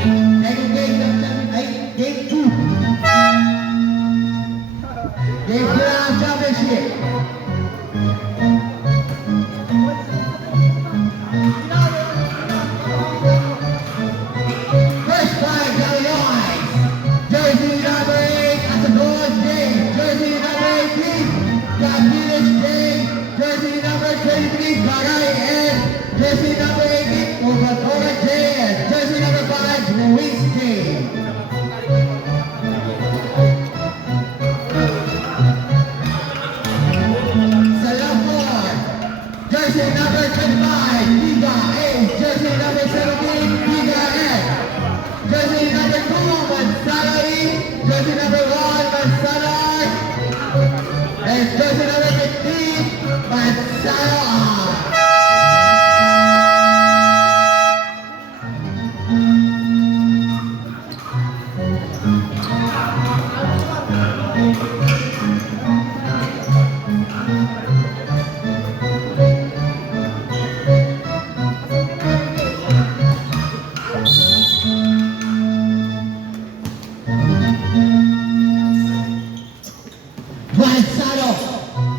Second game, ay, game 2. Game 2 ng championship. First five, Illinois. Jersey number 8, at the goal, James. Jersey number 18, Capilis James. Jersey number 23, Garay and jersey number 18, Ubatora James. Jersey number 5, Luis James. Salapor, jersey number 25, Liga A. Jersey number 17, Liga F. Jersey number 2, Mansala E. Jersey number 1, Mansala R. And jersey number 15, Mansala R. Mansalo,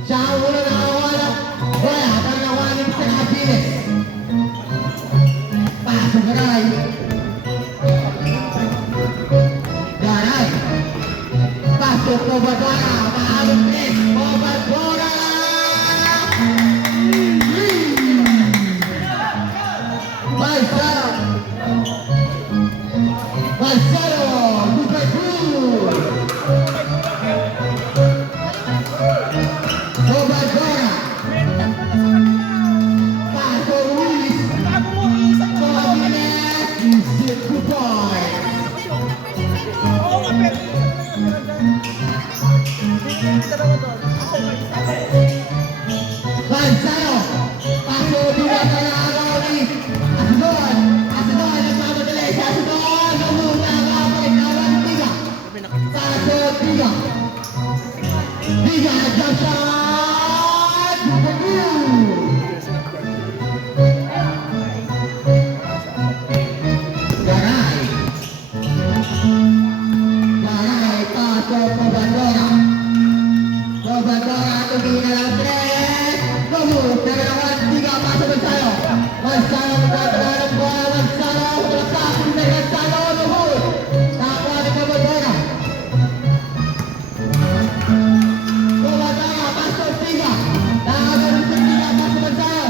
siya ang unang nakawala. Wala kang nawanin sa Capilis. Pasok Garay. Garay. Pasok Pobadora. Mahalong tres. Pobadora. Mansalo. Mansalo. Liverpool. Pobadora. Paso Luis. Capilis. Isip Kupay. Mansalo. Paso Dua Talaroni. Asidon. Asidon. Nagmamadali si Asidon. Namuta ka. Pagkawan Tiga. Paso Tiga. Tiga. Jump shot. Garay. Garay. Paso Pobadora. Pobadora. Tumingin na lang tres. Gumulog. Nagalawan. Tiga. Paso Mansalo. Mansalo. Magkakaroon ng bola. Mansalo. Tulak. Mansalo. Gumulog. Takuha ni Pobadora. Pobadora. Paso Tiga. Nakagaling sa Tiga. Paso Mansalo.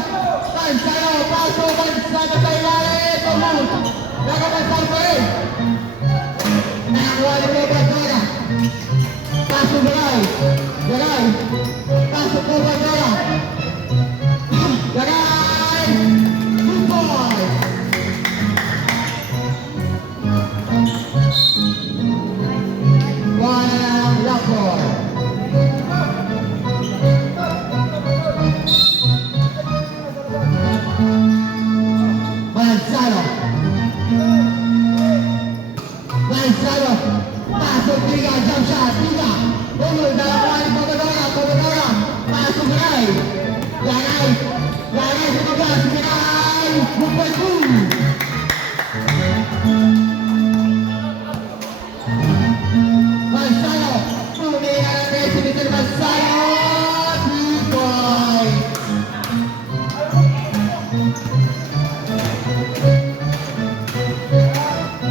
Mansalo. Paso Mansalo. Sa ilalim. Gumulog. Nagamansalo pa rin. Nakakuha ni Pobadora. Paso Garay. Garay. Paso Pobadora. Garay. Good boy. Walang lakor. Mansalo. Mansalo. Paso Tiga. Jump shot. Tiga. Gumulog. Nakakuha ni Pobadora. Pobadora. Paso Garay. Garay. Garay sa tagas. Garay. Bupagul. Mansalo. Tumingin na lang si Mr. Mansalo. 3 points.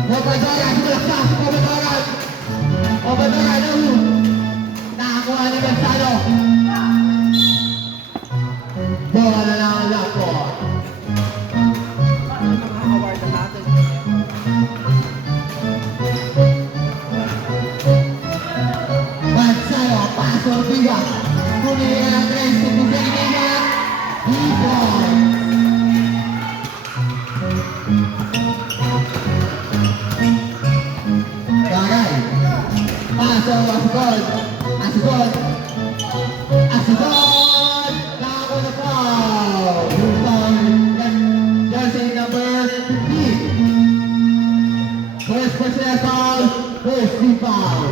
Pobadora. Sumulaksak. Pobadora. Pobadora. Nahu. Nakakuha ni Mansalo. Bola na lang ang lakor. Mansalo. Paso Tiga. Tumingin na lang tres. Tumingin na lang. 3 points. Garay. Paso. Asidon. Asidon. Asidon. Nakakuha na foul. Jersey number 15. First personal foul. First team foul.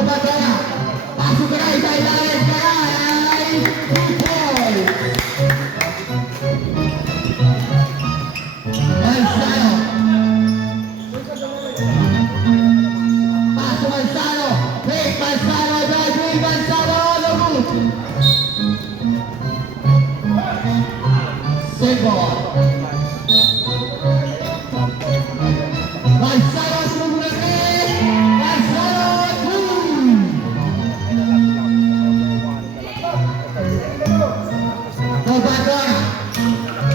Pumadora. Pasok ka rin sa ilalim. Garay. 2 points. Manzano. Pasok Manzano. Wait, Manzano. Dodging Manzano. Lubut. Simbol. Manzano sumulaki. Manzano 2. Pumadora.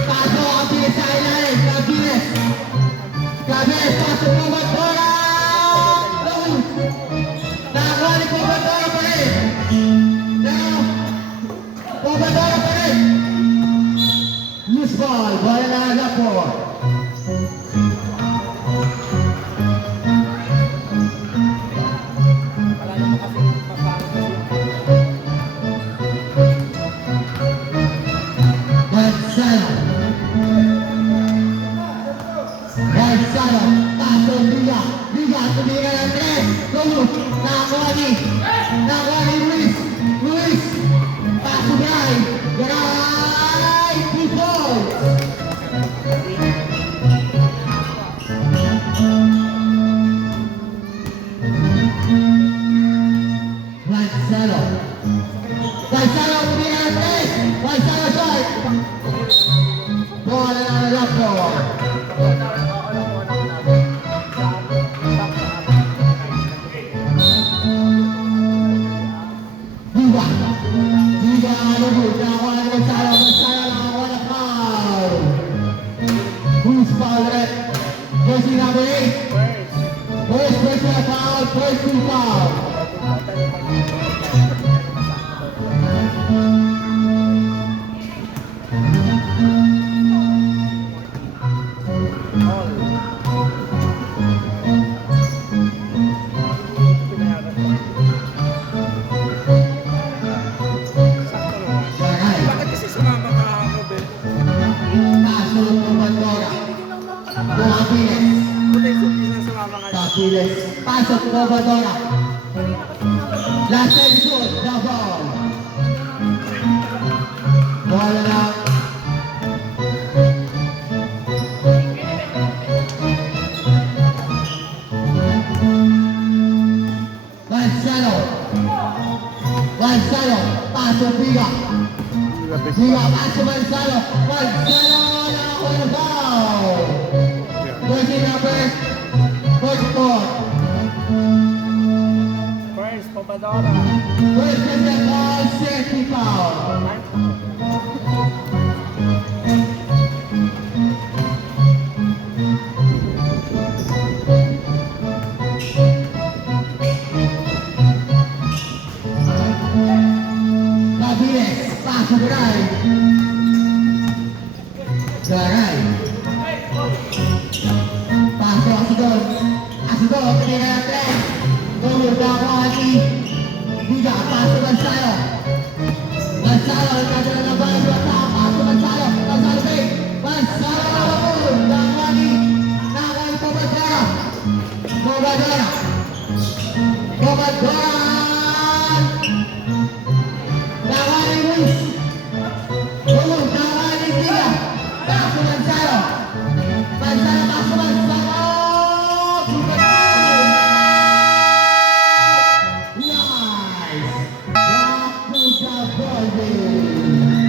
Pasok ang pilis sa ilalim. Cabiles. Cabiles. Pasok Pumadora. Lubut. Nakakuha ni Pumadora pa rin. Pumadora pa rin. Loose ball. Bola na agad po. Manzano. Manzano. Pasok Liga. Liga. Tumira ng 3. Lubut. Nakakuha ni Luis. Luis. Pasok Garay. Garay. 2 points. Manzano. Manzano tumira ng 3. Manzano shot. Bola na nalako. Liga. Liga ang lubut. Nakakuha ni Manzano. Manzano nakakuha ng foul. Who's foul red? Jersey number 8. First personal foul. First team foul. Garay. Bakit kasi sumama ka ako, Ben? Pasok Pumadora. Cabiles. Buti yung sumpis na sumama ka. Cabiles. Pasok Pumadora. Last time shoot. The ball. Bola lang. Manzano. Manzano. Pasok Liga. Liga. Pasok Manzano. Manzano nakakuha ng foul. Jersey number 44. First, Popadora. First personal foul. Safety foul. Cabiles. Pasok Garay. Garay. Pasok Asidon. Asidon. Tumira ng 3. Lubut nakakuha ni Liga. Pasok Manzano. Manzano. Nagkadala ng ball. Pasok Manzano. Manzano break. Manzano lubut. Nakakuha ni Pumadora. Pumadora. Pumadora. Nakakuha ni Luis. Lubut. Nakakuha ni Liga. Pasok Manzano. Manzano. Pasok Manzano. Nice. Back to the ball game.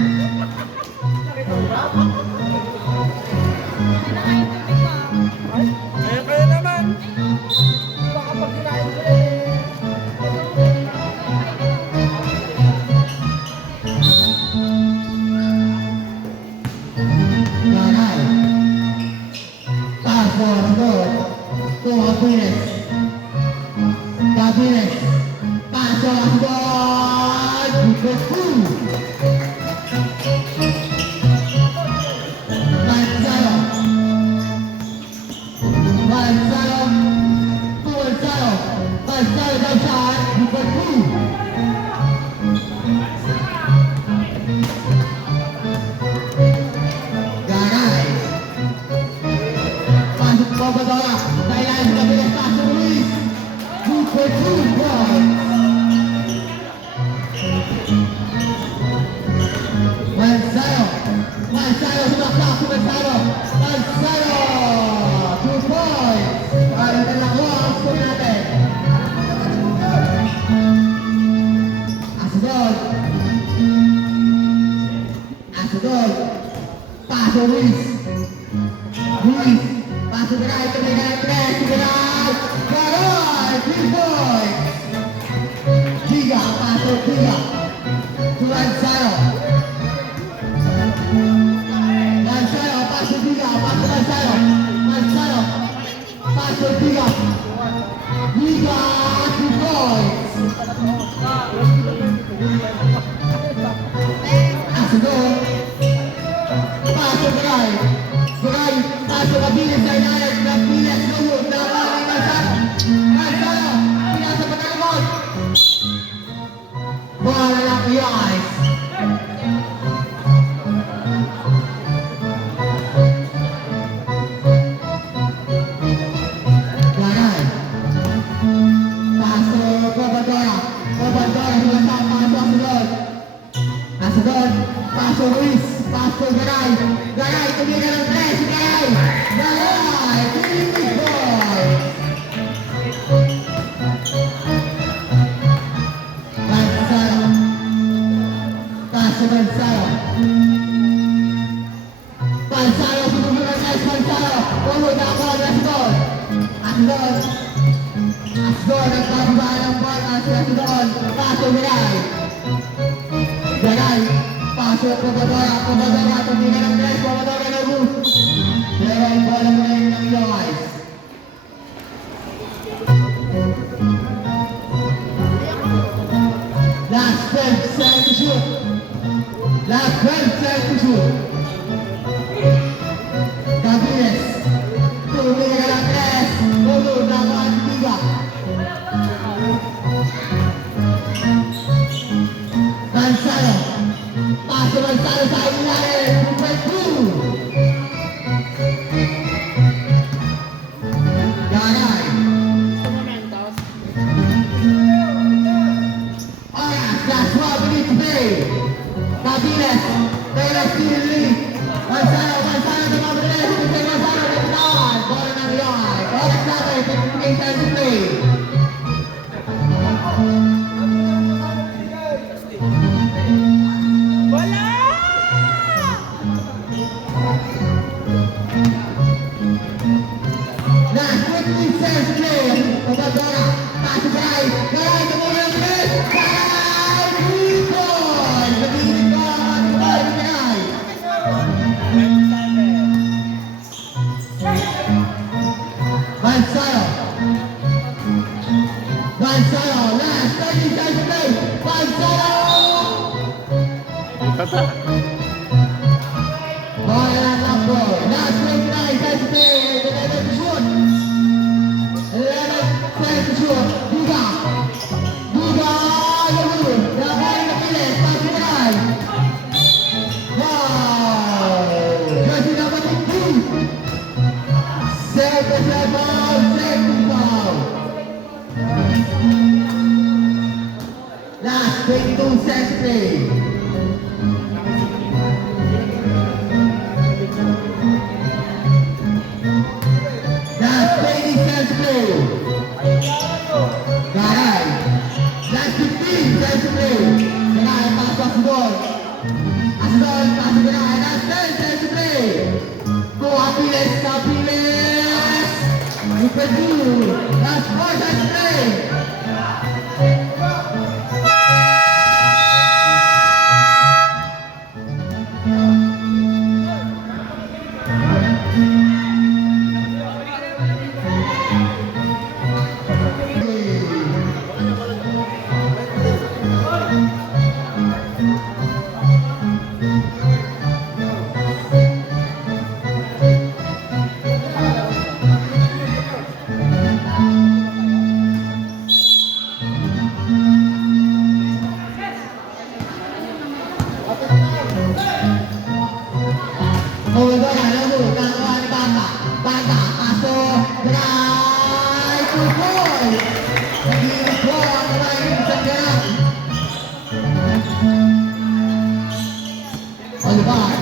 Paso Piga. To Lanzaro. Lanzaro, Paso Piga. Paso Lanzaro. Lanzaro. Paso Piga. Piga, 2 points. Asador. Paso Garay. Garay. Paso Gabiles. Gabiles. Gabiles. Lulog. Nawalan Lanzaro. Lanzaro. Pinasa pagkakamot. Bola lang guys. Garay. Paso Bobadora. Bobadora hula sa paso Asador. Asador. Paso Luis. Paso Garay. Garay. Tumira ng 3. Garay. Garay. Finish ball. Lanzaro. Paso Lanzaro. Lanzaro. Susunod ng Lanzaro. Puro na ako. Asador. Asador. Asador. Nagpapabaan ng ball. Asador. Paso Garay. Garay. Paso Bobadora. Bobadora. Tumira ng 3. Bobadora na roof. Pero ang bola mo ngayon ng guys. Last 12 seconds to shoot. Last 12 seconds to shoot. Gabiles. Tumira ng 3. Puro na ako ang Piga. Lanzaro. Paso Lanzaro sa ilalim. 2.2. Garay. Momentos. Oras, last 12 minutes to play. Gabiles. Pero still lead. Lanzaro. Lanzaro na mabilis. Ito Lanzaro. Lanzaro. Bola ng Leon. Oras natin. 58 seconds to play. Wala! Last 15 seconds to play. Bobadora. Paso Garay. Garay. Tumira ng 3. Garay. 3 points. Nabilis ko ang ating boy. Garay. 27. Lanzaro. Lanzaro. Last 30 seconds to play. Lanzaro. Bola ng Lambo. Last 29 seconds to play. 11 to shoot. 11 seconds to shoot. Biga. Biga. Yahoo. Laban ng Piles. Paso Garay. Wow. Jersey number 15. Second foul. Second foul. Last 22 seconds to play. Last 20 seconds to play. Garay. Last 15 seconds to play. Garay, paso Asador. Asador, paso Garay. Last 10 seconds to play. Go Capiles, Capiles. You can do. Last 4 seconds to play. Bobadora, Lamu, Nakawa ni Bata. Bata, paso Garay. 2 points. Naging po ang line sa Garay. Albar.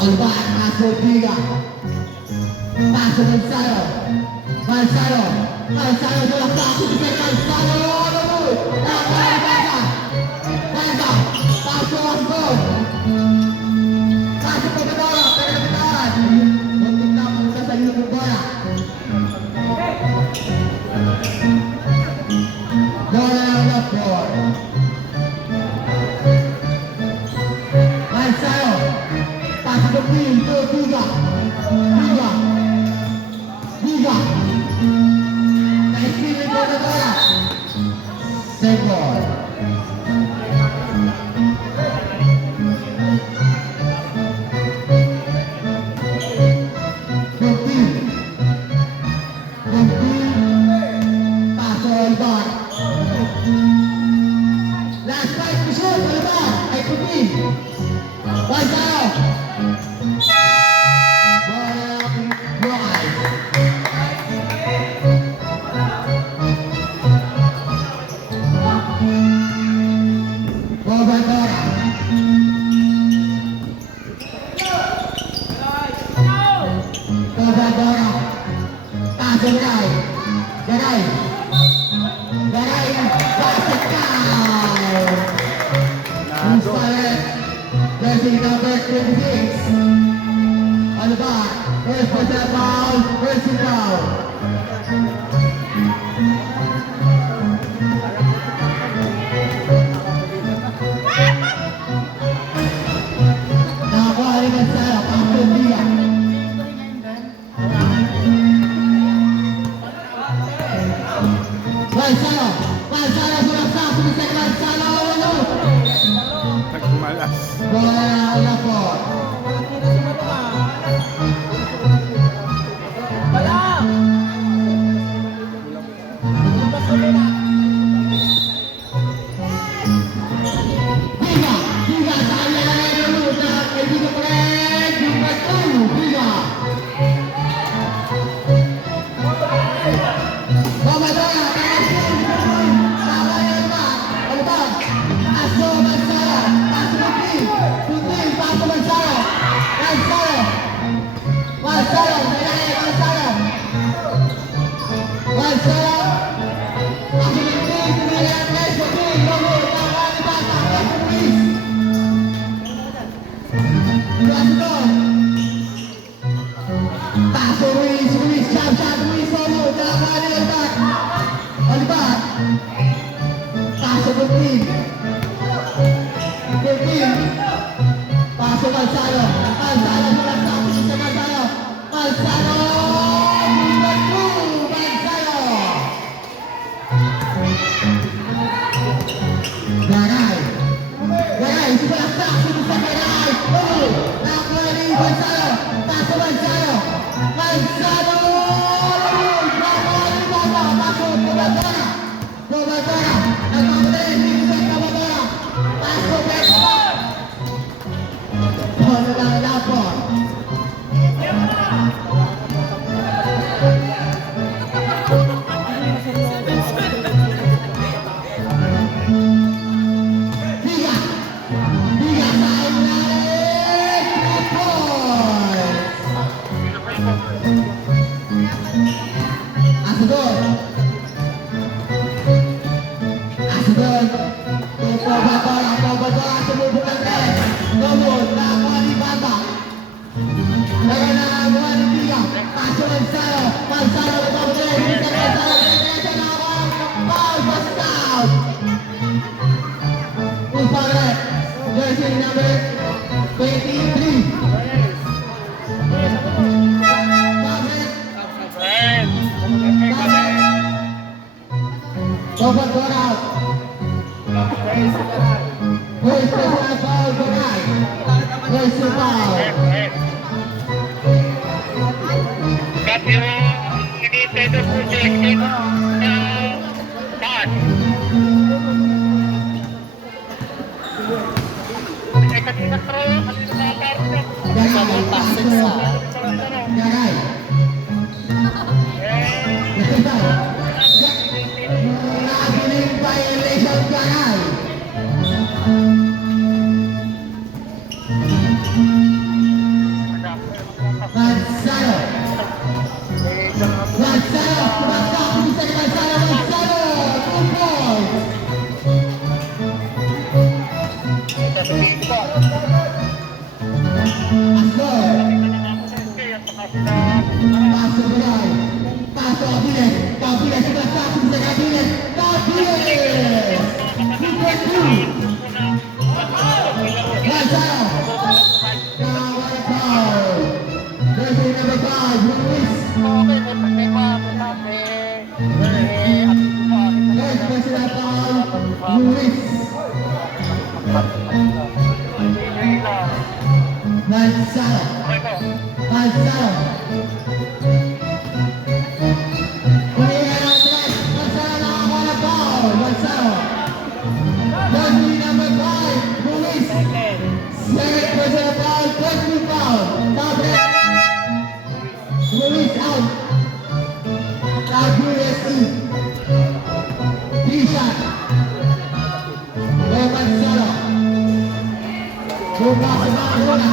Albar, paso Piga. Paso Lanzaro. Lanzaro. Lanzaro sa laksa. Sisipin Lanzaro. Lamu. Nakawa ni Bata. Bata. Paso Asador. Paso Bobadora. Pero napitaan. Muntik na punta sa iyo ng bola. Bola Same ball. Paso Olivar. Last fight to shoot, Olivar. Ay Kupi. One out. Ball wide. Ball by Dora. Ball by Dora. Paso Garay. Garay. Garay. Basket count. Who's fired? Jersey number 26. On the back. First personal foul. First foul. Nakakuha rin ang sarap. Ang Pumbiya. Gonzalo. Gonzalo sumaksak. Sumisek Gonzalo. Ano? Nagmalas. Bola na po. Biga. Biga sa kanya na ngayon. Kaibigan ko rin. Biga 2. Biga. Bomadora. Tama yan ba? Ano ba? Paso Gonzalo. Paso Putin. Putin. Paso Gonzalo. Gonzalo. Gonzalo. Kailangan Gonzalo. Gonzalo. Paso Putin. Kailangan Putin. Bago. Tama ni Bata. Paso Putin. Paso. Paso Ruiz. Ruiz. Shot. Ruiz. Solo. Tama ni Olivar. Olivar. Paso Putin. Putin. Paso Gonzalo. Gonzalo. Gonzalo. Gonzalo. Number 2. Gonzalo. Garay. Garay. Sumaksak. Sumaksak Garay. Oh. Nakuha ni Gonzalo. Paso Gonzalo. Gonzalo. Nakuha ni Bata. Paso Bomadora. Bomadora. Nagpapalala. Bigay sa Bomadora. Paso Besta. Bola lang lapor. Biga. Biga sa ilalim. 3 points. Asudon. Asudon. Bomadora. Sumubok ng tres. Gomon. Nakuha ni Bata. Naganakuha ni Biga. Paso Gonzalo. Gonzalo. Gonzalo. Foul. Bust out. Who's fouled at? Jersey number 23. Bomadora out. Where's the foul? Garay. Where's the foul? Garay. Paso. Garay. Naging violation Garay. Gonzalo. Gonzalo. Sumaksak. Sumisek Gonzalo. Gonzalo. 2 points. Paso Garay. Paso Abiles. Abiles. Sumaksak. Sumisek Abiles. Abiles. Number 2. Gonzalo. Power foul. Jersey number 5. Luis. First personal foul. Luis Manzano. Manzano. Huminga ng tres. Manzano nakakuha ng foul. Manzano. Jersey number 5, Luis. Second personal foul, first team foul. Tablet. Luis out. WSE. D-shot. Go Manzano. Buka sa mga muna.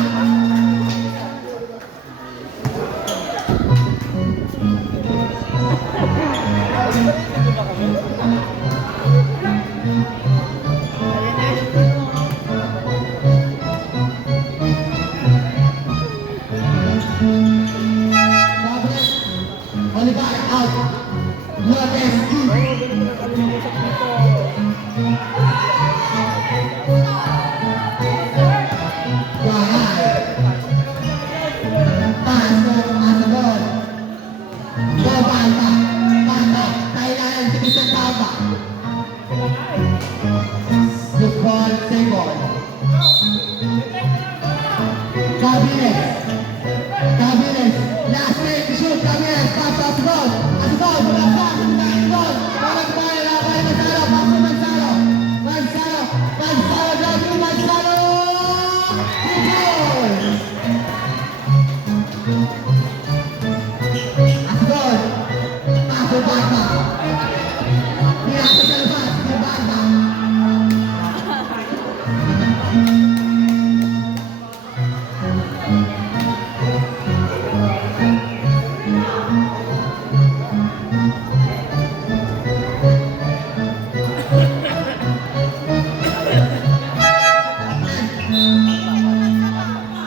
Oliver out. Lopez in. Wahai. Pasok Asabon. Bobanta. Banta. Kailangan sinisang tama. Lupon Sebon. Cabinet. Cabinet. Last minute to shoot. Cabinet. Pass off goal. Asabon. Walang pass. Walang goal. Walang ball. Lakay Manzano. Pass to Manzano. Manzano. Manzano. Driving Manzano. Goal. Asabon. Pass to Banta. Pinasa sa labas. Si Banta.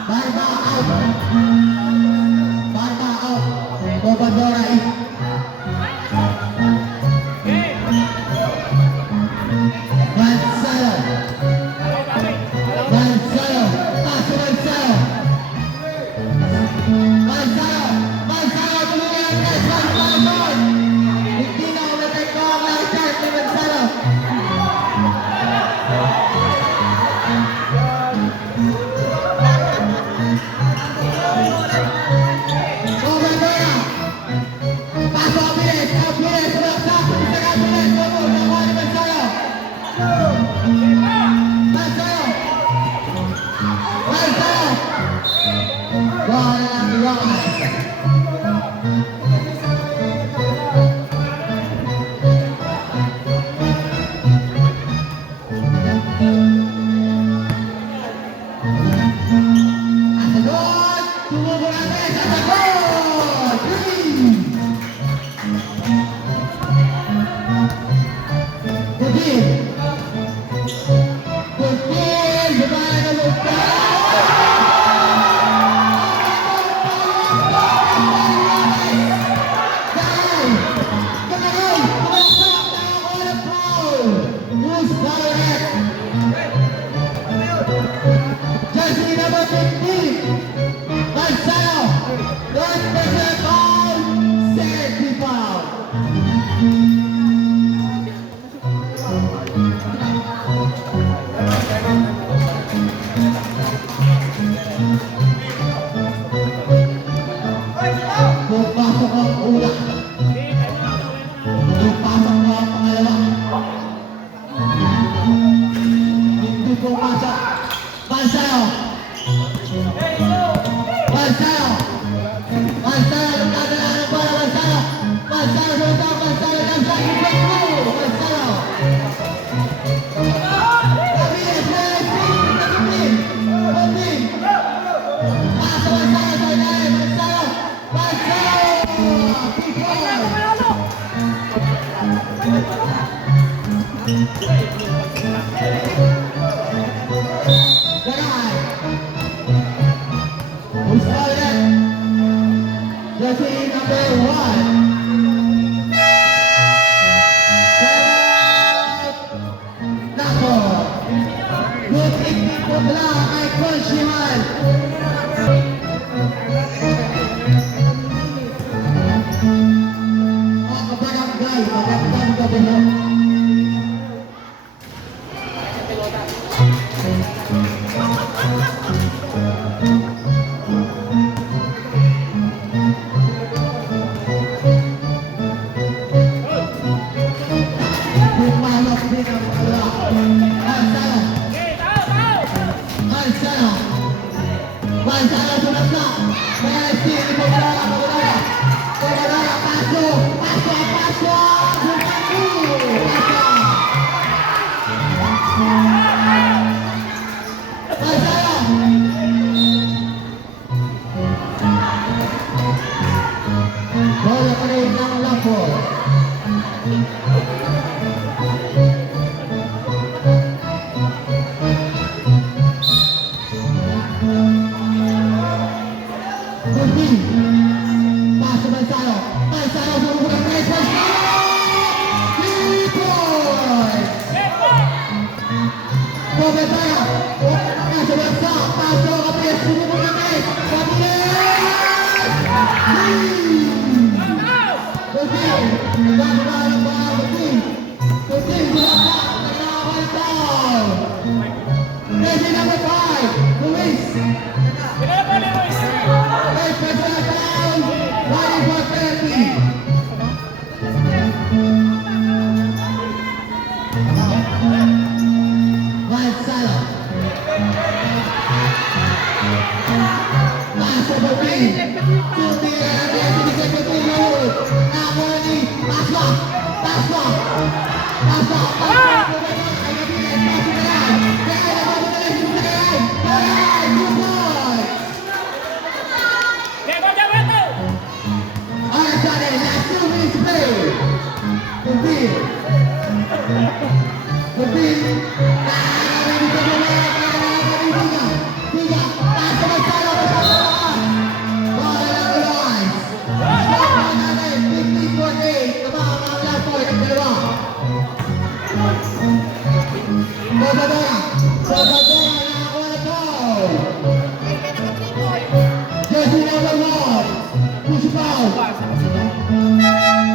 Barba out. Barba out. Bobadora in. Manzano. Manzano. Pass to Manzano. Manzano. Manzano. Tumuli ang guys. Manzano. Hindi na umatay ko ang lahat ni Manzano. Bobadora. Paso Apiles. Apiles. Sulaksak. Isang Apiles. Bobo. Nakuha ni Manzano. Manzano. Manzano. Bola ng Rojas. Asagod! Tumubo ng tres! Asagod! Gudin! Gudin! Gumana ng lupa! Dahil! Gumagay! Gumagsak! Nakakuha ng foul! Use foul net! Jersey number 15, Manzano. Third personal foul, safety foul. Pupasok ang una. Pupasok mo ang pangalawa. Hindi pumasok. Manzano. Manzano. Manzano. Nagdadala ng bola. Manzano. Manzano. Sultan. Manzano. Damsak. Manzano. Cabinet. Cabinet. Cabinet. Paso Manzano. Sa ilalim. Manzano. Manzano. Garay. Who's calling it? Jersey number 1. Nako. Good evening po pala kay Conshiman. Mga kabarangay, magandang gabi mo. Paso Manzano. Manzano bubuka ng right side. 3 points! Bobetaya. Nasa bansa. Paso kapit. Bubuka ng right. Pabilis! Putin. Nagkakaroon ng ball. Putin. Putin. Sulaka. Nagkakaroon ng foul. Jersey number 5. Luis. First personal foul. Riding for penalty. Manzano. Paso Putin. Putin. Putin. Putin. Nakoni. Paswa. Paswa. Paswa. Jersey number 1. Push foul.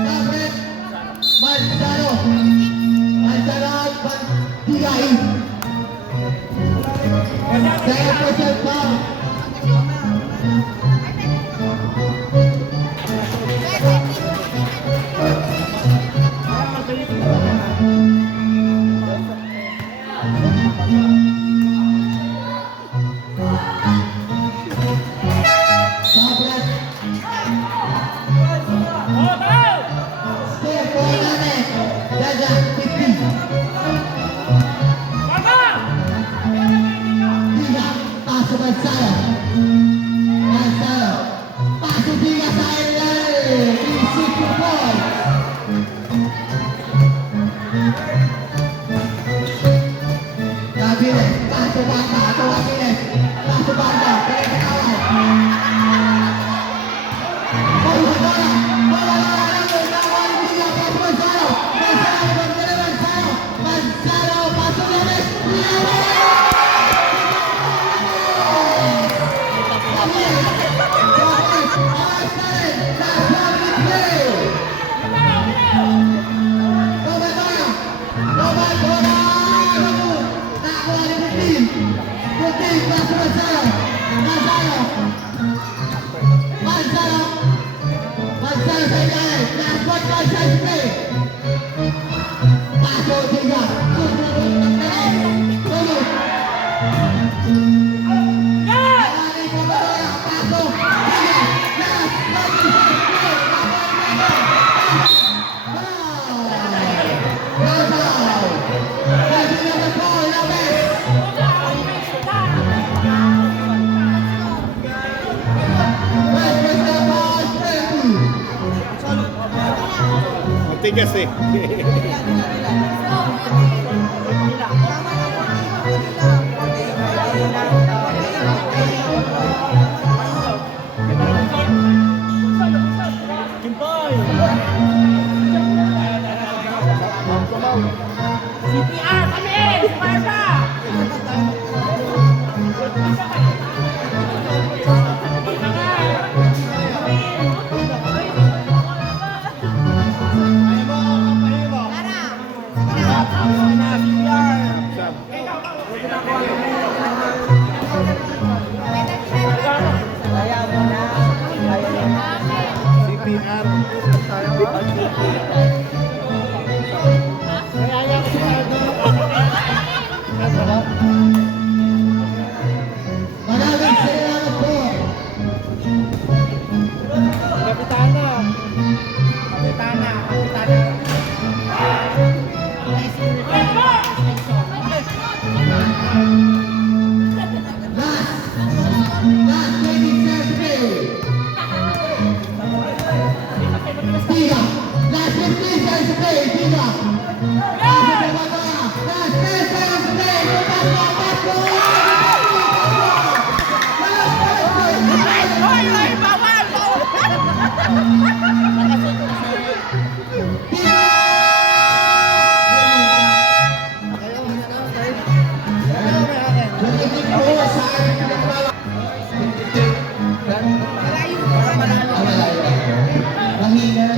Sabret. Manzano. Manzano. Tigai. Second personal foul. Sabret. Step on the net. Jaja. 50. Tiga. Paso Manzano. Manzano. Paso tiga sa air. 3 points. Gabiles. Paso banda. Ito Gabiles. Paso banda. Balik sa kawan. Bola bola. Bola bola. Lawan tiga. Paso Manzano. Manzano. Manzano. Manzano. Paso Gabiles. Matigas eh. CPR kami! Sparta! Maraming salamat po. Kapitana! Kapitana! Kapitana! Last 20 seconds. Tiga. Last 15 seconds. Jersey Bay, Diva. Last 10 seconds to play. Pasco. Hoy, hoy, bawal, bawal. Mahina.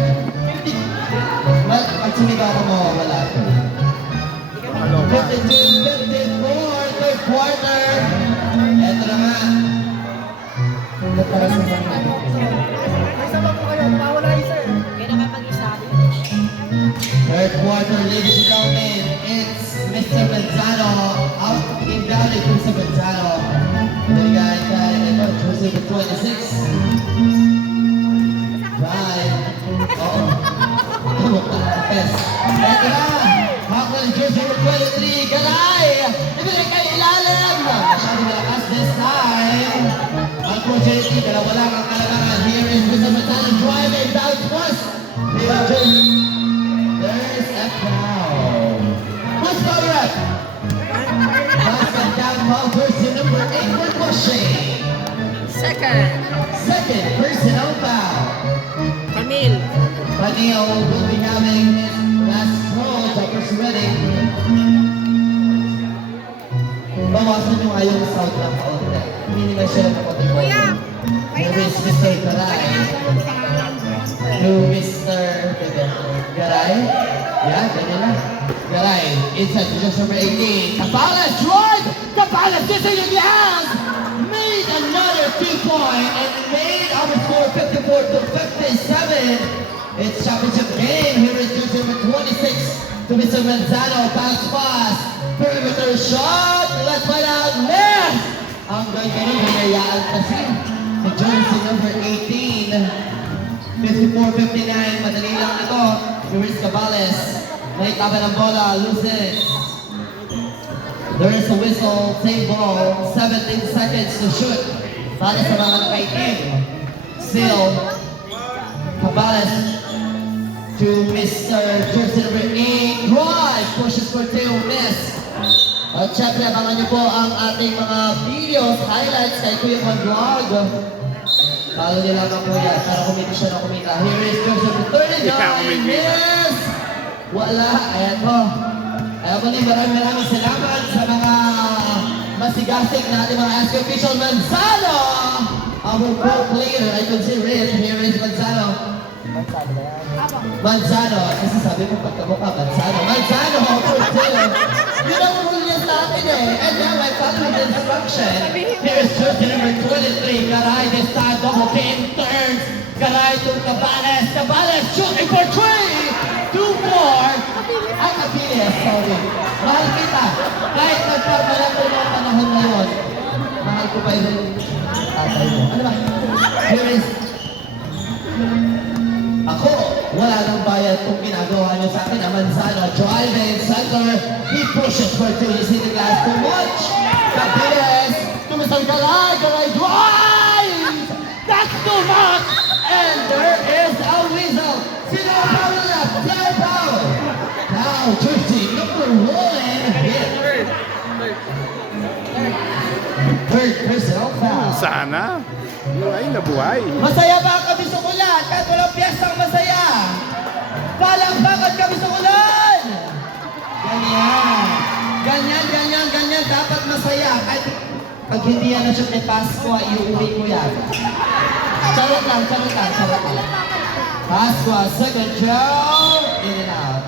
Pag sinigaw ko mo, wala. 52, 54, third quarter. Eto na nga. Para sa mga May sama po kayo, mawala isa eh. Kaya naman mag-isabi. third quarter, ladies and gentlemen, it's Mr. Manzano. Out in valley, Mr. Manzano. Binigay kay ito, jersey number 26. Right. Oo. Yes. Eto na. Hawak jersey number 23. Galay. Ibigay kay ilalim. Masyadong malakas this time. Unfortunately, dalawa lang ang kalamangan. Here is Mr. Manzano driving. Bounce first. There's a foul. What's the rep? Basket down foul. Jersey number 8 for pushing. Second. Second personal foul. Camille. Paneo will be having his last throw. Tucker's ready. Bawasan yung ayaw sa sound ng kaunti. Minimum siya ng kaunti. Kuya. Here is Mr. Garay. To Mr. Garay. Yeah, ganyan na. Garay. Inside to just number 18. Cabalas, drive! Cabalas, this is your hands! Made another 2-point and made our score 54 to 57. It's championship game. Here is jersey number 26 to Mr. Manzano. Bounce pass. Perimeter shot. Let's find out. Miss! Ang ganda rin. Hinayaan kasi. The jersey number 18. 54-59. Madali lang ito. Here is Cabales. May taba ng bola. Loses. There is a whistle. Same ball. 17 seconds to shoot. Para sa mga nakaitim. Still. Cabales to Mr. Jersey number 8. Drive. Pushes for 2. Miss. At syempre, abangan niyo po ang ating mga videos, highlights kay Kuya Juan Vlog. Follow niyo lang ang Kuya para kumita siya ng kumita. Here is Jersey number 39. Miss. Wala. Ayan po. Kaya muli, maraming salamat sa mga masigasig na ating mga ASCII official. Manzano! Our pro player, I consider it. Here is Manzano. Manzano. Kasi sabi mo pagkamukha, Manzano. Manzano, for two. Yun ang rule niya sa akin eh. And now I follow the instruction. Here is jersey number 23. Garay this time, double team turns. Garay to Cabales. Cabales shooting for 3. 2-4. Ay, Capiles, sorry. Mahal kita. Kahit nagpapala ko ng panahon ngayon, mahal ko pa yung tatay mo. Ano ba? Here is... Ako, wala nang bayad kung ginagawa niyo sa akin. Manzano, driving, center. He pushes for 2. You see the glass too much. Capiles, to Mr. Galay. Galay drives. That's too much. And there is a whistle. Sino ang foul na? Clear foul. Now, jersey number 1 hit. Third personal foul. Sana. Buhay na buhay. Masaya ba ang Kabisukulan? Kahit walang piyestang masaya. Palakpakan Kabisukulan! Ganyan. Ganyan. Dapat masaya. Kahit pag hindi yan na shoot ni Pasqua, iuwi ko yan. Charot lang. Pasqua, second throw. In and out.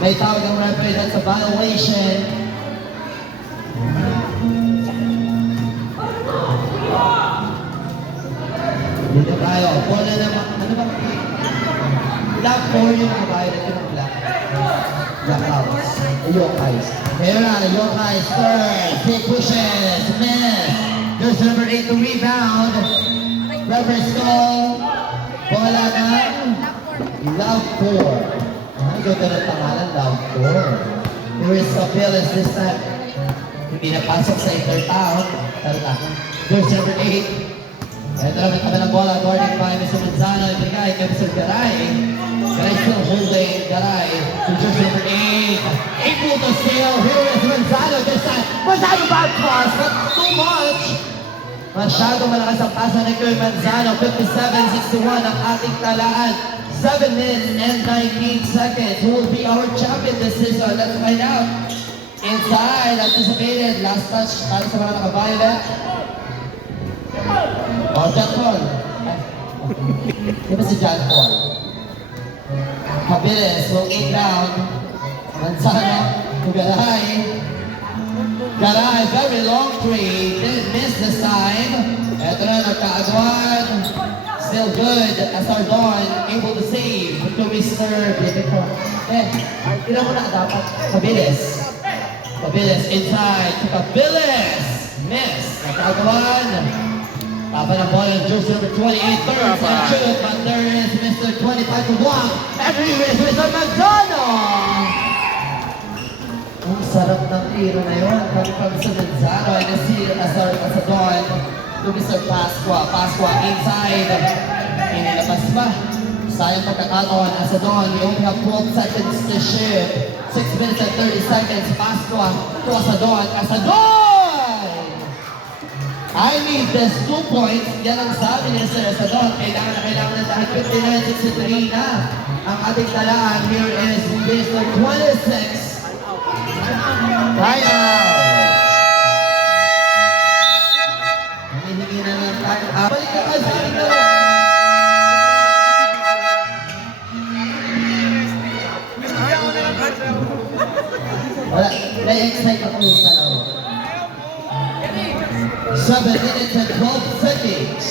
May tawag ang referee dahil sa violation. Dito tayo. Bola naman. Ano ba? Black 4 yung kabayan. Ito ng black. Blackouts. Yokais. Here na, Yokais third. Big pushes. Miss. There's number 8 to rebound. Reverse goal. Bola ng Love 4. Ang ganda ng pangalan, Love 4. Here is Capiles this time. Hindi napasok sa intertown. Tarita. There's number 8. Ito naman kami ng bola, guarding by Mr. Manzano, ibigay kay Mr. Garay. Garay still holding Garay to jersey number 8. Able to steal. Here is Manzano this time. Manzano bad cross, but too much. Masyado malakas ang pasa ni Kuya Manzano. 57-61 ang ating talaan. 7 minutes and 19 seconds. Who will be our champion this season? Let's find out. Inside, anticipated. Last touch para sa mga naka-violet. John Paul. Di ba si John Paul? Mabilis, looking down. Manzano, to Garay. Garay, very long three. Didn't miss this time. Ito na, nagkaagwan. Still good as Ardon, able to save to Mr. Bibicor. Tira mo na dapat. Mabilis. Mabilis, inside. To Mabilis. Miss. Nagkaagwan. Papa ng ball in jersey number 28, third and shoot, but there is Mr. 25 to block, and here is Mr. Manzano! Ang sarap ng tiro na yun, coming from Mr. Manzano, and you see Asadon to Mr. Pasqua, Pasqua inside, inilabas ba? Sayang pagkakataon, Asadon, we only have 12 seconds to shoot, 6 minutes and 30 seconds, Pasqua to Asadon, Asadon! I need this 2 points. Yan ang sabi ni Sir Asadon. Kailangan na dahil 59-63 na ang ating talaan. Here is Mr. 26. Time out. Hinihingi na ng time out. Balik ka sa ating laro. Wala. Na-excite ako sa laro. 7 minutes and 12 seconds.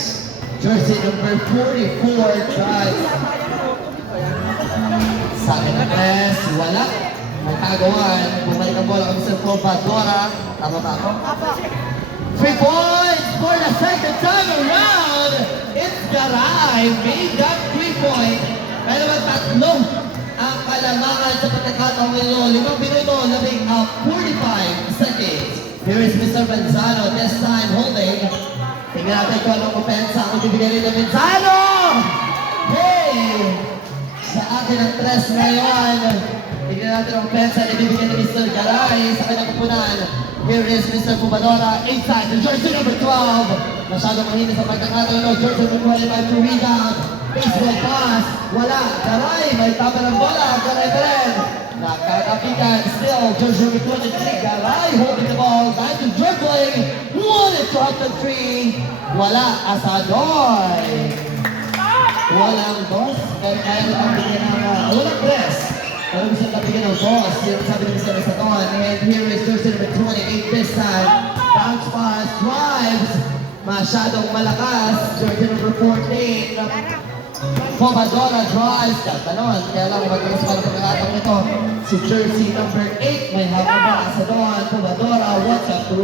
Jersey number 44 tries. Sa akin ang press, wala. Nagkagawan. Bumalik ang bola kami sa Probadora. Tama ba ako? 3 points for the second time around. It's Garay. Made that 3 points. Pero naman tatlo ang kalamangan sa pagkakataong ito. 5 minuto, labing 45 seconds. Here is Mr. Manzano, this time holding. Tingnan natin kung anong kumpensa ang ibibigay nito Manzano! Hey! Sa akin ang tres ngayon. Tingnan natin ang kumpensa na ibibigay ni Mr. Garay sa kanyang kupunan. Here is Mr. Pumadora, inside the jersey number 12. Masyadong mahinis sa pagkakataon. Jersey number 25 to rebound. Baseball pass. Wala. Garay, may tama ng bola. Garay pa rin. Nakakapitan still, jersey number 23, Garay holding the ball, back to dribbling, wanted to drop the three, wala, Asadoy. Walang boss, kaya ang bigyan ng, walang press. Pero gusto nang bigyan ng boss, yung sabi ni Mr. Asadon, and here is jersey number 28 this time, bounce pass, drives, masyadong malakas, jersey number 14, Pobadora drives, tatanong, kaya lang matalas pa ng pagkakataon nito. Si jersey number 8, may habang ba sa doon. Pobadora, what's up, 3?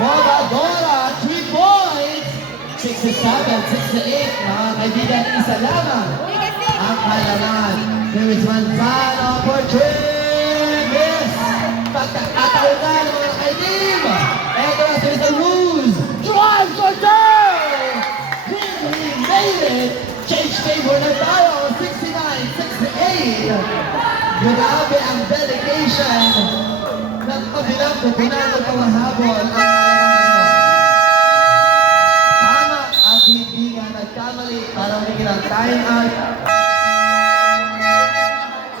Pobadora, 3 points! 6-7, 6-8, mga kaibigan, isa lamang ang kailangan. There is Manzano for 3 miss! Pagkakataon na ng mga kaibigan! Ito na si Mr. Luz! Drive for goal! Change favor na tayo, 69-68. Grabe ang dedication ng kabilang kupunan ng pamahabol. Tama at hindi nga nagkamali para umigil ang time out.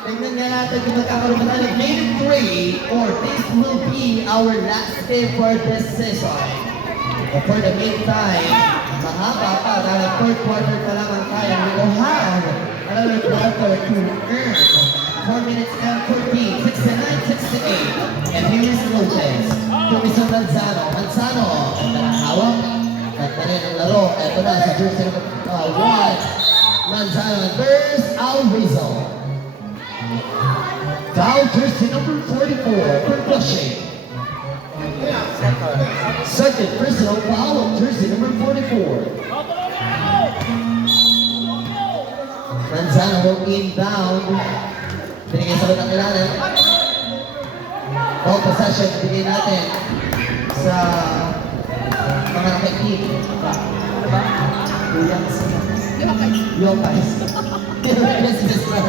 Tingnan nga natin kung magkakaroon ba tayo ng game 3 or this will be our last game for this season. But for the meantime, mahaba pa dahil third quarter pa lang ang kaya. We will have another quarter to earn 4 minutes and 14, 69-68. And here is Lopez to Mr. Manzano. Manzano, hawak. At na rin ang laro. Ito na sa jersey number 1. Manzano. There's Alviso. Down jersey number 44 for Flushing. Second personal foul of jersey number 44. Manzano will inbound. Binigay sa batang ilalim. Ball possession, binigay natin sa mga nakaikip. Ano ba? Williams. Yung guys. Yes, Mr.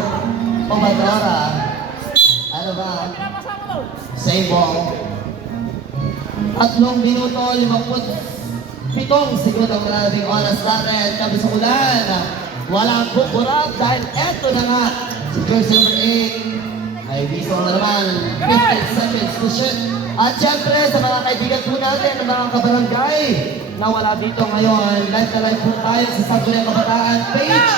Pomadora. Ano ba? Same ball. 3 minuto, 57 segundo ang malalabing oras natin. Kami sa ulan. Walang kukurap dahil eto na nga. Si jersey number 8 ay bisong na naman. 15 seconds to shoot. At syempre sa mga kaibigan po natin, ng mga kabarangay na wala dito ngayon, live na live po tayo sa Sangguniang Kabataan page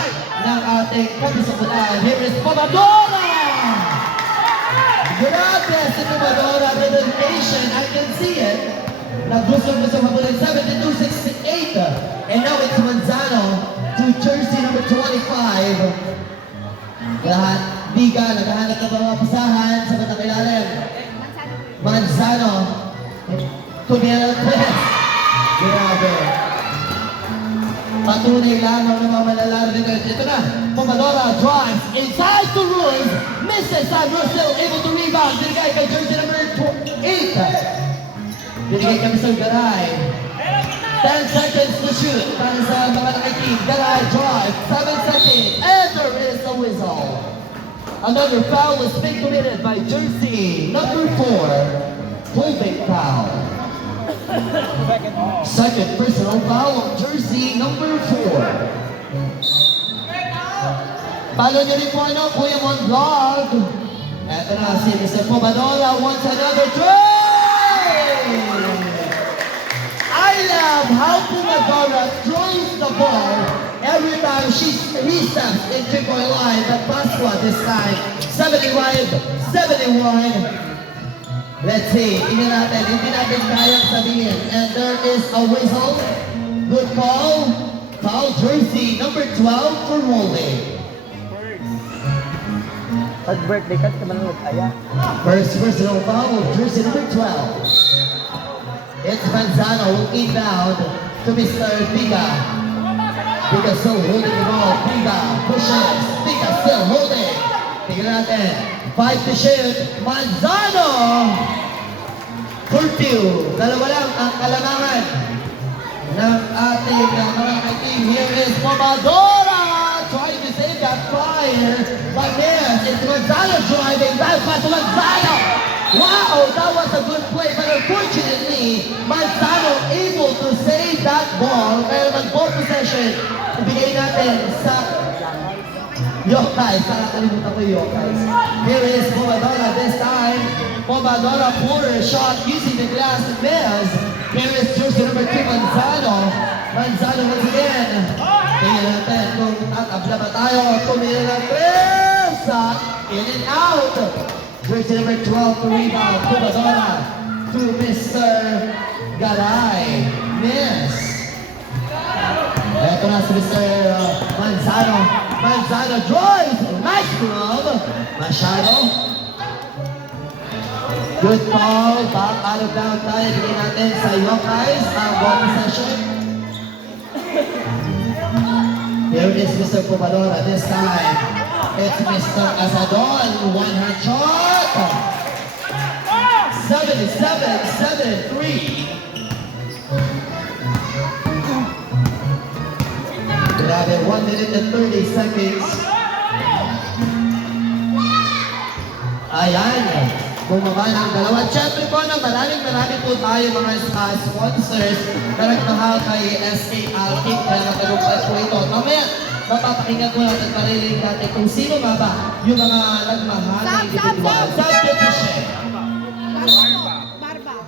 ng ating Kami sa Ulan. Here is Pomadora! Gracias to Pomadora with the nation. I can see it. Nag-gusto habulin 72-68. And now it's Manzano to jersey number 25. Lahat, Biga, naghahanap ng mga pasahan sa batang ilalim. Manzano. Tumira Pres. Grabe. Patunay lamang ng mga malalari dito. Ito na, Pomadora drives inside the rules. Misses and Russell able to rebound. Binigay kay jersey number 8. Binigay kay Mr. Garay. 10 seconds to shoot. Para sa mga nakikinig. Garay drive. 7 seconds. And there is a whistle. Another foul was being committed by jersey number 4. Holding foul. Second personal foul on jersey number 4. Follow nyo rin po Kuya Mon Vlog. Eto na si Mr. Pomadora wants another try! I love how Pomadora throws the ball every time he steps in 3-point line. But Pasqua this time, 71. Let's see, hindi natin kayang sabihin. And there is a whistle. Good call. Foul jersey number 12 for Rolling. Pag birthday ka, ka manonood kaya. First personal foul of jersey number 12. It's Manzano will inbound to Mr. Biga. Biga still holding the ball. Biga pushes. Biga still holding. Tingnan natin. 5 to shoot. Manzano! Curfew. Dalawa lang ang kalamangan ng ating mga team. Here is Pomadora trying to save that fire. But yes, it's Manzano driving. Back pass to Manzano. Wow, that was a good play. But unfortunately, Manzano able to save that ball. Kaya naman ball possession. Ibigay natin sa Yokais. Nakakalimutan ko yung Yokais. Here is Pomadora this time. Pomadora poor shot using the glass and miss. Here is jersey number 2, Manzano. Manzano once again. Tingnan natin kung tatabla ba tayo. Tumira ng tres. In and out. Jersey number 12 to rebound. Pomadora to Mr. Garay. Miss. Ito na si Mr. Manzano. Manzano drives. Nice glove. Masyado. Good call. Back out of bound tayo. Bigyan natin sa Yokais ang ball possession. Here is Mr. Pomadora this time. It's Mr. Asadon. One-hand shot. 77-73. Grabe, 1 minute and 30 seconds. Ayan. Bumaba ng dalawa. Siyempre po, maraming po tayo mga sponsors na nagmahal kay SK Altic. Kaya nagtagumpay po ito. Mamaya, mapapakinggan po natin marinig natin kung sino ba yung mga nagmahal na individual. Subject to share.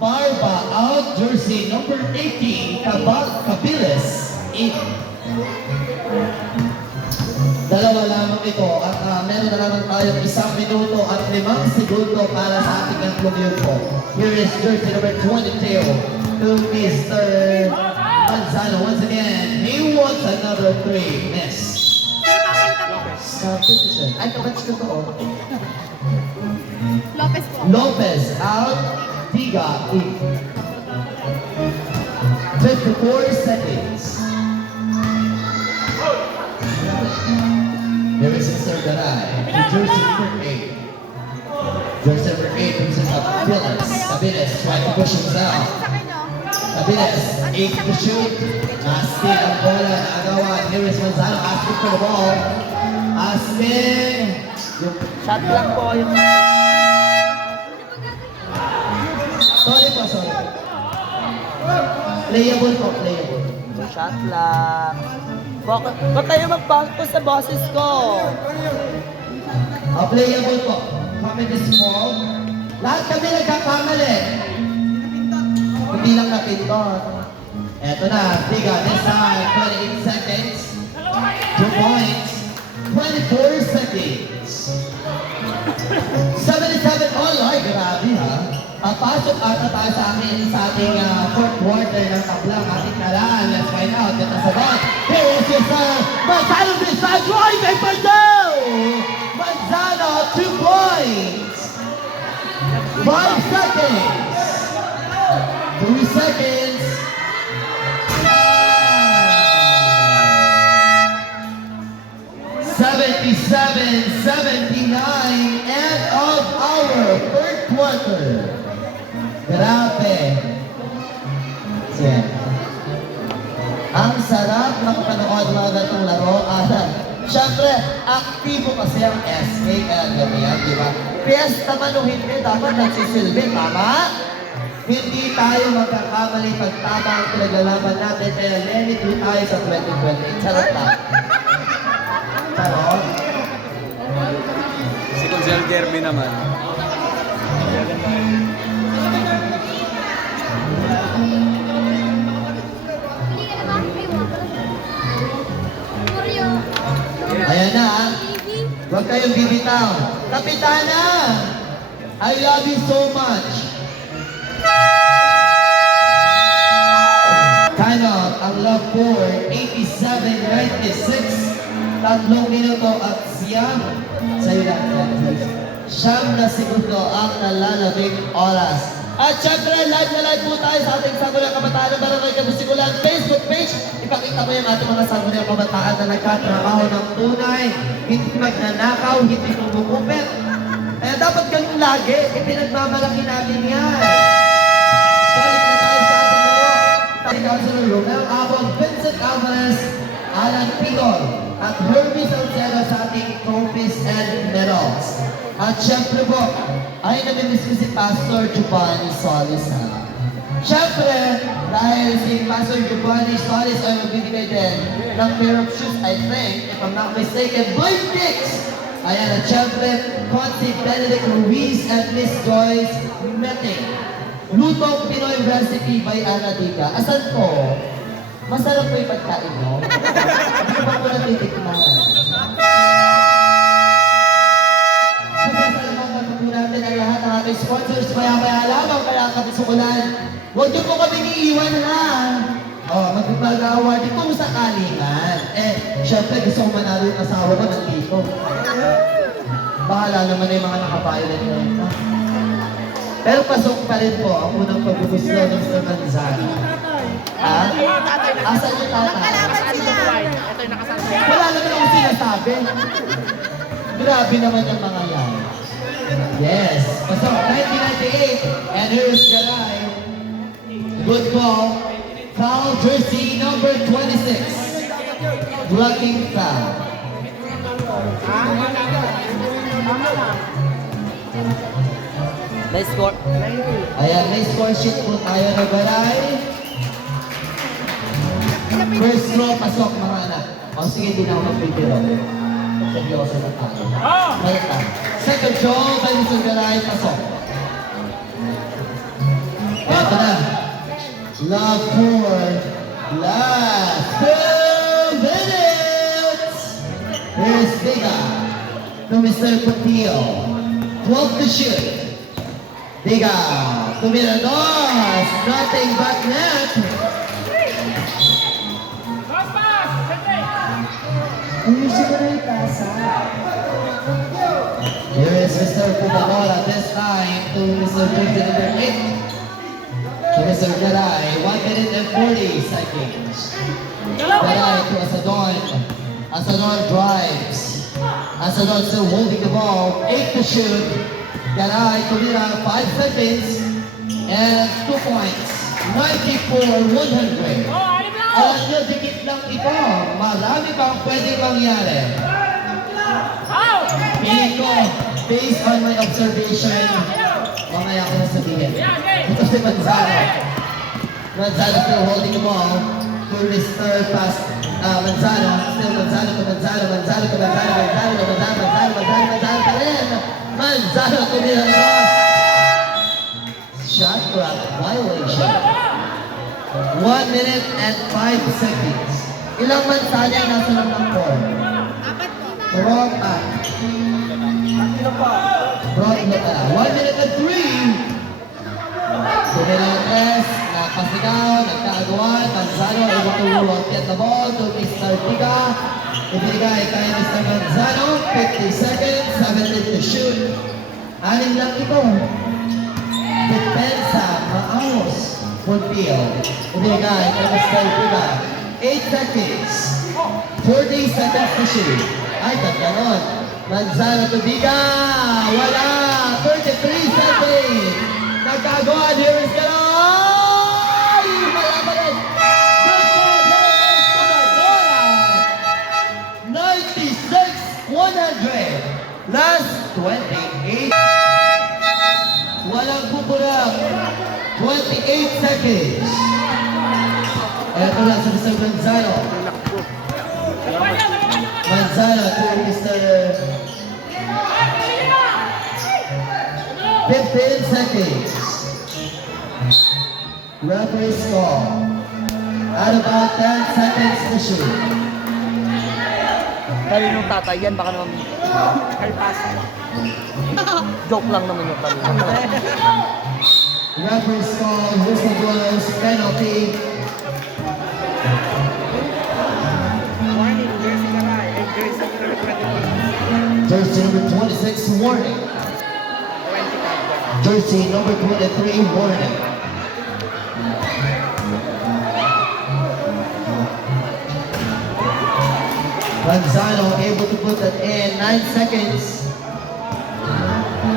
Barba, out jersey number 18, Cabiles, 8. Dalawa lamang ito at meron na lamang tayo 1 minuto at 5 segundo para sa ating conclusion po. Here is jersey number 22 to Mr. Manzano once again. He wants another 3. Miss. Substitution. Ay, kabats ko to. Lopez po. Lopez out. Tiga in 54 seconds. There is Mr. Garay, jersey number 8. Jersey number 8 represents Cabiles. Cabiles trying to push himself. Abilis, 8 to shoot. Astin ang bola na agawan. Here is Gonzalo asking for the ball. Astin. Shot lang po yung... Sorry po, sorry. Playable po, playable. Shot lang. Huwag kayo magpasok sa boses ko. Playable po. Kami this small. Lahat kami nagkakamali. Hindi lang napindot. Eto na, Tiga, this time, 28 seconds. 2 points. 24 seconds. 77 all. Ay, grabe ha. Pasok ata tayo sa ating fourth quarter ng tablang ating kalaan. Let's find out. Ito sa ball. Here is his Manzano this time. Driving for goal! Manzano, 2 points. 5 seconds. 3 seconds. $77-79, end of our third quarter. Grabe. Yan. Ang sarap makapanood mga ganitong laro. Siyempre, aktibo kasi ang SK kaya ganyan, di ba? Fiesta man o hindi, dapat nagsisilbi, tama? Hindi tayo magkakamali pag tama ang pinaglalaban natin, kaya limit tayo sa 2020. Charot na. Charot? Si Conzel Derby naman. Ayan na, huwag kayong bibitaw. Kapitana, I love you so much. Kanot, ang love for 87-96. 3 minuto at siyam. Sa'yo lang, please. 9 segundo ang nalalabing oras. At syempre, live na live po tayo sa ating Sangguniang Kabataan ng Barangay Kabusikulan Facebook page. Ipakita mo yung ating mga Sangguniang Kabataan na nagkatrabaho ng tunay, hindi magnanakaw, hindi kumukupit. Kaya dapat ganun lagi, ipinagmamalaki natin yan. Balik na tayo sa ating laro. Ating Councilor Romel Abog, Vincent Alvarez, Alan Pidol, at Herbie Salcedo sa ating trophies and medals. At syempre po, ay namimiss ko si Pastor Giovanni Solis ha. Syempre, dahil si Pastor Giovanni Solis ay magbibigay din ng pair of shoes, I think, if I'm not mistaken, by Kicks! Ayan, at syempre, Consi Benedict Ruiz at Miss Joyce Meting. Lutong Pinoy Recipe by Ana Dica. Asan po? Masarap po yung pagkain mo. Hindi ko pa po natitikman. Sasalamatan po natin ang lahat ng ating sponsors. Maya-maya lamang kaya kabisukulan. Huwag niyo po kami iiwan ha. Mag-award kung sakali man. Syempre gusto ko manalo yung asawa ko nandito. Bahala naman na yung mga nakapilan na yun. Pero pasok pa rin po ang unang pagbubusto ng Sir Manzano. Ha? Asan yung tatay? Wala naman akong sinasabi. Grabe naman yung mga yan. Yes. Pasok, 1998. And here's Garay. Good ball. Foul jersey number 26. Blocking foul. May score. Ayan, may score sheet po tayo na Garay. First throw, pasok mga anak. O sige, hindi na ako mag-video. Seryoso na tayo. Balik tayo. Second throw, by Mr. Garay, pasok. Eto na. Love for last 2 minutes. Here's Vega to Mr. Patillo. 12 to shoot. Vega to Mirados. Nothing but net. Ayusin mo na yung tasa. Here is Mr. Pumamola, this time to Mr. Jersey number 8. To Mr. Garay, 1 minute and 40 seconds. Garay to Asadon. Asadon drives. Asadon still holding the ball, 8 to shoot. Garay to Mira, 5 seconds and 2 points. 94-100. Oh, alim lang! Alam nyo, dikit lang ito. Marami pang pwedeng mangyari. Oh! Feeling ko, based on my observation, mamaya ko na sabihin. Ito si Manzano. Manzano still holding the ball to restore past Manzano. Still Manzano to Manzano, Manzano to Manzano, Manzano to Manzano, Manzano, Manzano, Manzano pa rin. Manzano to Nilalas. Shot clock violation. 1 minute and 5 seconds. Ilang Manzano ang nasa loob ng court? Wrong back. Wrong back. 1 minute and 3. Sumilates, napasigaw, nagkaagawan, Manzano able to get the ball to Mr. Tiga. Ibigay kay Mr. Manzano, 50 seconds, 7 minutes to shoot. Anim lang ito. Depensa, maayos. Fulfill. Ibigay kay Mr. Tiga. 8 seconds. 40 seconds to shoot. Ay, tagkaroon. Manzano to Tiga. Wala. 33 seconds. Nagkagawa, here is Galoy! Malabalit! Good for 96-100. Last 28. Walang bubulak. 28 seconds. Ito na sa Mr. Manzano. Manzano to Mr. 15 seconds. Referee's call. At about 10 seconds to shoot. Kaninong tatay yan, baka naman joke lang naman yung kanina. Referee's call. Whistle blows. Penalty. Warning, jersey ka na eh. Jersey number 24. Jersey number 26, warning. Jersey number 23, warning. Manzano able to put that in 9 seconds.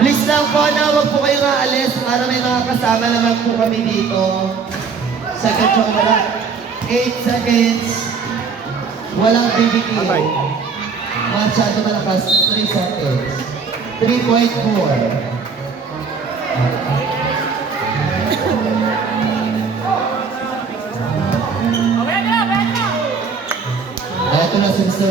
Please lang po na huwag po kayong aalis para may mga kasama naman po kami dito. Second shot wala. 8 seconds. Walang BBQ. Masyado malakas. 3 seconds. 3.4. Ito na si Mr.